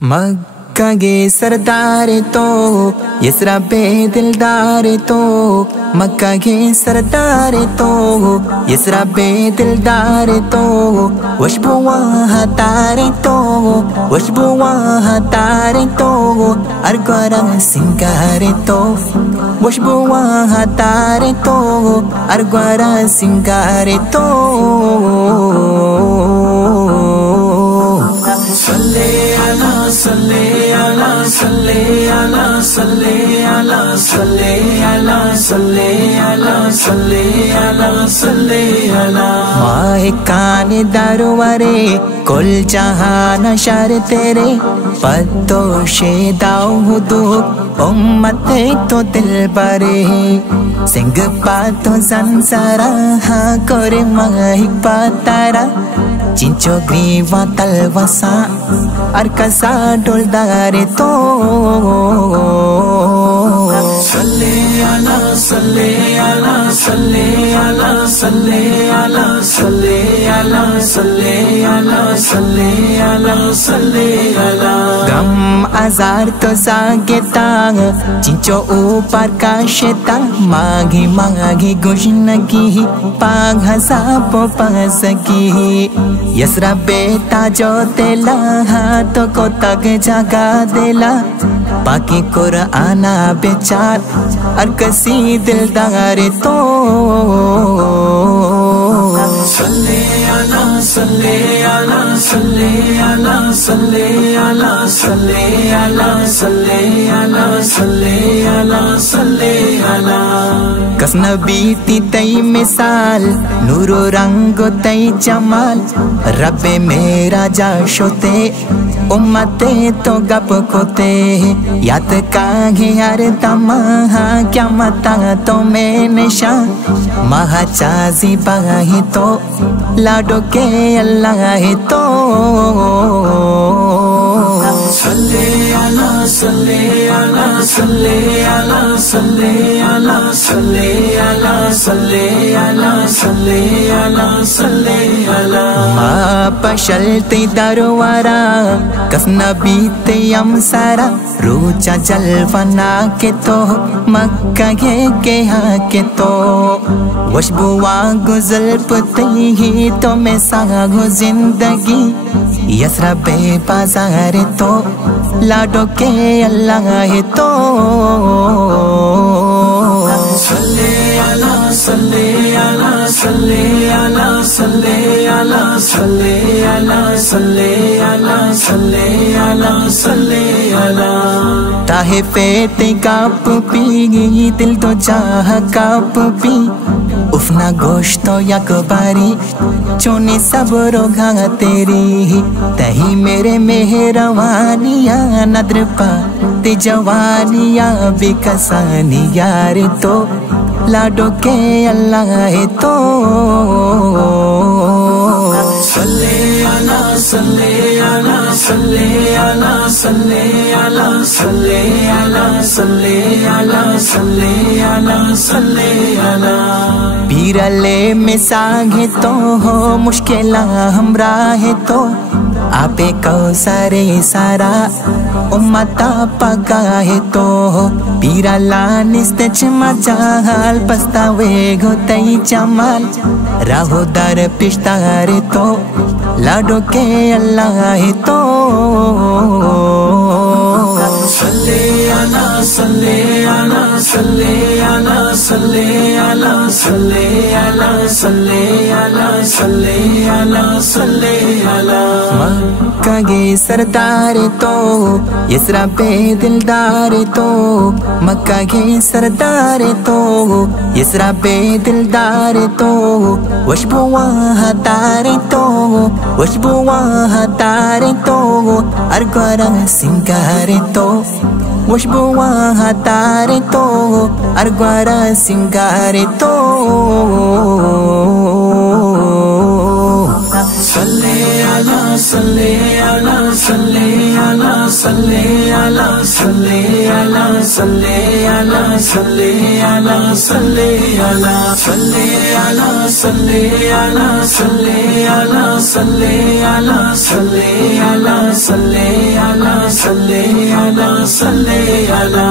मक्का गे सरदार तो यसरा बे दिलदार तो मक्का गे सरदार तो यसरा बे दिलदार तो वशबुआ तारे तो वशबुआ तारे तो अरगरा सिंगार तो वशबुआ तारे तो अरगरा सिंगार तो सल्ले अला सल्ले अला सल्ले अला सल्ले अला सल्ले अला सल्ले अला सल्ले अला सल्ले अला माए कान दरवारे कुल जहान शर तेरे पत्तो शे दाऊद उम्मत तो दिल बरे सिंग पातो संसारा हाँ करे माही पातारा चिंचो ग्रीवा तलवसा अरकसा डोलदारे तो सल्ले अला सल्ले अला सल्ले अला सल्ले अला सल्ले अला सल्ले अला सल्ले अला सल्ले अला गम आजार तो जागे तांग चिंचो ऊपर का शेता मांगी मांगी गुशनगी पांग हसापो पासगी यसरा बेटा जो तेला हाथों को तक जगा देला बाकी कुराना बेचार और कसी दिलदार तो सल्ले अला सल्ले अला सल्ले अला सल्ले अला सल्ले अला सल्ले अला सल्ले अला सल्ले अला कस नबी तई मिसाल नूरो रंगो तई जमाल रब्बे मेरा जाशोते उम्मते तो गप खोते याद कागे यार तमहा क्या मता तो मैं निशा महाचाजी बाही तो लाडो के अल्लाह है तो सल्ले अला सल्ले अला सल्ले अला सल्ले अला सल्ले अला सल्ले अला सल्ले अला सल्ले अला मा पशलते दरवारा कस नबी ते यमसारा रूचा जलवना के तो मक्का के हाँ के तो वशबुआ गुजल पते ही तो मैं सागो जिंदगी यसरा बे बाजार तो लाडो के अल्लाह है तो सल्ले अला सल्ले अला सल्ले अला सल्ले अला सल्ले अला सल्ले अला सल्ले अला सल्ले अला ताहे फेते काप पी दिल तो चाह काप पी उफना गोश्तो यकबारी चोने सब रोगा तेरी तही मेरे मेहरवानिया नद्र पा ते जवानिया बेकसानी यार तो लाडो के अल्लाह है तो सल्ले अला सल्ले अला सल्ले अला सल्ले अला सल्ले अला सल्ले अला सल्ले अला सल्ले अला पीरले में सांगे तो हो मुश्किल हमरा है तो आपे कौसरे सारा उम्मता पगा है तो पीरला निस्तेच मजाल पस्तावे गोतई जमाल राहो दर पिश्तारे तो लाडो के अल्लाह है तो सल्ले अला सल्ले अला सल्ले अला सल्ले अला सल्ले अला सल्ले अला सल्ले अला सल्ले अला मक्का गे सरदार तो यसरा बे दिलदार तो मक्का गे सरदार तो यसरा बे दिलदार तो वशबुआ तारे तो वशबुआ तारे तो अरगरा सिंगार तो वशबुआ तारे तो अरगरा सिंगार तो सल्ले अला सल्ले अला सल्ले अला صلی علی صلی علی صلی علی صلی علی صلی علی صلی علی صلی علی صلی علی صلی علی صلی علی صلی علی صلی علی صلی علی